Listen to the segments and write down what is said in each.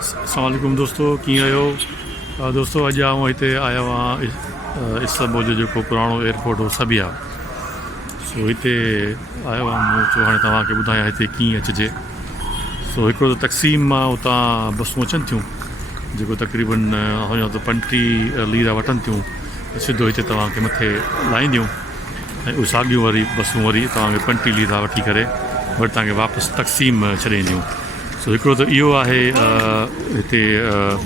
अस्सलाम वालेकुम दोस्तों, कीअं आहियो? दोस्तों अॼु आउं हिते आयो आहियां इस्तांबुल जो जेको पुराणो एयरपोर्ट हो सबिया। सो हिते आयो आहियां मूं चयो हाणे तव्हांखे ॿुधायां हिते कीअं अचिजे। सो हिकिड़ो त तक़सीम मां उतां बसूं अचनि थियूं जेको तक़रीबन वञो त 35 लीरा वठनि थियूं, सिधो हिते तव्हांखे मथे लाहींदियूं ऐं उहे साॻियूं वरी बसूं वरी तव्हांखे 35 लीरा वठी करे वरी तव्हांखे वापसि तक़सीम छॾींदियूं। सो हिकिड़ो त इहो आहे हिते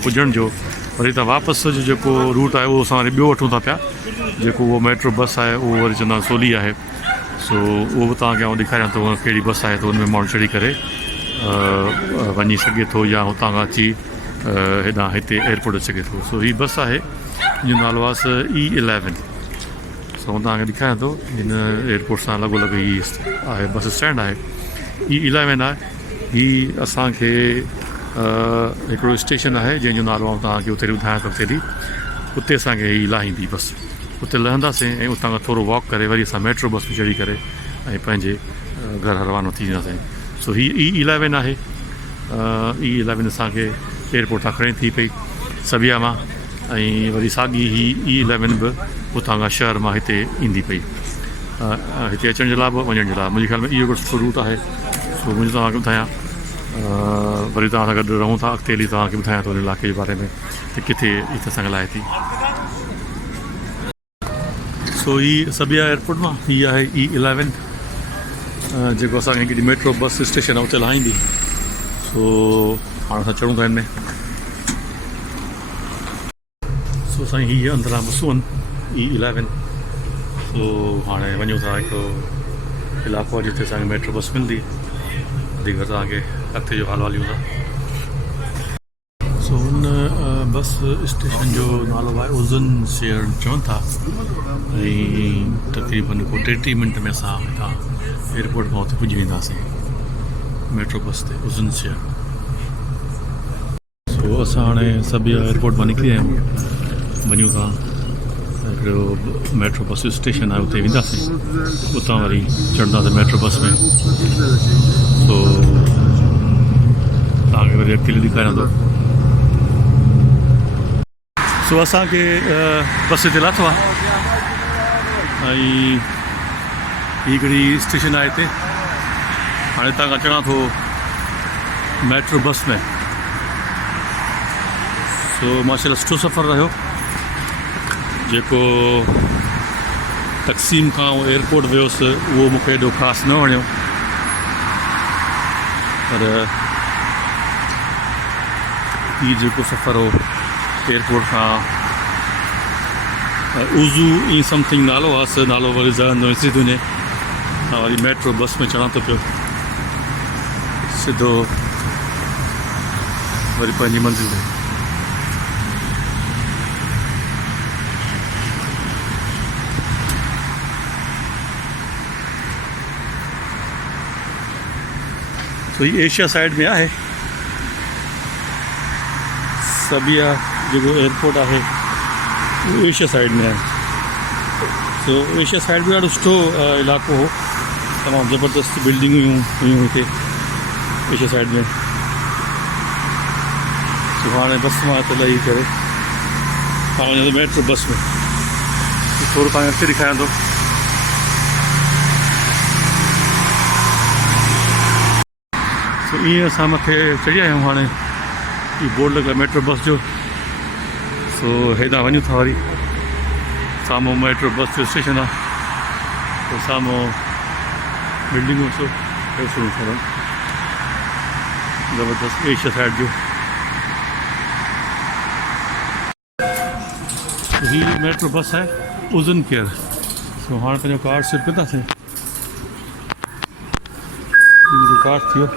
पुॼण जो। वरी त वापसि जो जेको रूट आहे उहो असां वरी ॿियो वठूं था पिया, जेको उहो मेट्रो बस आहे उहो वरी चवंदा सोली आहे। सो उहो बि तव्हांखे आउं ॾेखारियां थो कहिड़ी बस आहे, त हुन में माण्हू चढ़ी करे वञी सघे थो या हुतां खां अची हेॾां हिते एयरपोर्ट अची सघे थो। सो हीअ बस आहे जंहिंजो नालो आहे E11। सो मां तव्हांखे ॾेखारियां थो हिन एयरपोर्ट सां लॻोलॻि हीअ आहे बस स्टैंड आहे। E11 आहे। हीअ असांखे हिकिड़ो स्टेशन आहे जंहिंजो नालो आउं तव्हांखे उते ॿुधायां थो। उते असांखे हीअ लाहींदी बस, उते लहंदासीं ऐं उतां खां थोरो वॉक करे वरी असां मेट्रो बस में चढ़ी करे ऐं पंहिंजे घर रवानो थी वेंदासीं। सो हीअ E11 आहे। E11 असांखे एयरपोर्ट तां खणे थी पई सबिया मां, ऐं वरी साॻी ही E11 बि उतां खां शहर मां हिते ईंदी पई हिते अचण जे लाइ बि वञण जे लाइ। मुंहिंजे ख़्याल में इहो हिकिड़ो सुठो रूट आहे। सो मुंहिंजो तव्हांखे ॿुधायां वरी तव्हां सां गॾु रहूं था, अॻिते हली तव्हांखे ॿुधायां थो हिन इलाइक़े जे बारे में त किथे हिते असांखे लाहे थी। सो हीअ सबिया एयरपोर्ट मां हीअ आहे E11 जेको असांखे हिकिड़ी मेट्रो बस स्टेशन आहे उते लाहींदी। सो हाणे असां चढ़ूं था हिन में। सो साईं हीअ अंदरां बसूं आहिनि E11। सो हाणे वञूं था हिकिड़ो इलाइक़ो आहे जिते असांखे मेट्रो बस मिलंदी, वधीक तव्हांखे अॻिते जो हाल हलियूं था। सो हुन बस स्टेशन जो नालो आहे उजुncayır चवनि था, ऐं तक़रीबन को 33 मिंट में असां हितां एयरपोर्ट खां उते पुॼी वेंदासीं मेट्रो बस ते uzuncayır। सो असां हाणे सबिया एयरपोर्ट मां निकिरी आया आहियूं, वञूं था हिकिड़ो मेट्रो बस स्टेशन आहे उते वेंदासीं, उतां वरी चढ़ंदासीं मेट्रो बस में। सो तव्हांखे वरी अकेले ॾेखारियां थो। सो असांखे बस हिते लाथो आहे ऐं हीअ हिकिड़ी स्टेशन आहे हिते। हाणे हितां खां चढ़ां थो मेट्रो बस में। सो माशाल्लाह सुठो सफ़र रहियो। जेको तक़सीम खां एयरपोर्ट वियोसि उहो मूंखे एॾो ख़ासि न वणियो, पर हीअ जेको सफ़र हो एयरपोर्ट खां उज़ू ई समथिंग नालो आहे, नालो वरी ज़हन में विसरी थो वञे। मां वरी मेट्रो बस में चढ़ां थो पियो सिधो वरी पंहिंजी मंज़िल ते। तो ये एशिया साइड में आहे सबिया जेको एयरपोर्ट आहे वो एशिया साइड में आहे। सो एशिया साइड में ॾाढो सुठो इलाइक़ो हो, तमामु ज़बरदस्त बिल्डिंगूं हुयूं हिते एशिया साइड में। सो हाणे बस मां हिते लही करे पाण वञा थो मेट्रो बस में। थोरो तव्हांखे अॻिते ॾेखारियां थो। सो ईअं असां मथे चढ़ी आया आहियूं। हाणे हीअ बोर्ड लॻल आहे मेट्रो बस जो। सो हेॾां वञूं था वरी साम्हूं मेट्रो बस जो स्टेशन आहे, पोइ साम्हूं बिल्डिंगूं सो शुरू थियनि ज़बरदस्त एशिया साइड जो। हीअ मेट्रो बस आहे uzuncayır। सो हाणे पंहिंजो कार्ड स्विप कंदासीं। मुंहिंजो कार्ड थियो।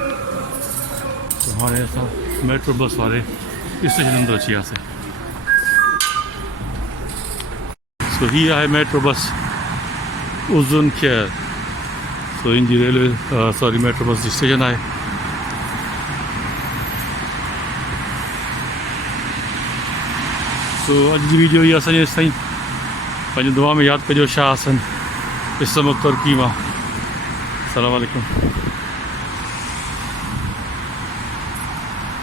तो हाणे असां मेट्रो बस वारे स्टेशन अंदरि अची वियासीं। सो हीअ आहे मेट्रो बस uzuncayır। सो हिन जी रेलवे मेट्रो बस जी स्टेशन आहे। सो अॼु जी वीडियो इहा असांजे ताईं। पंहिंजी दुआ में यादि कजो शाह हसन इस्लाम तुर्की मां। अस्सलाम वालेकुम।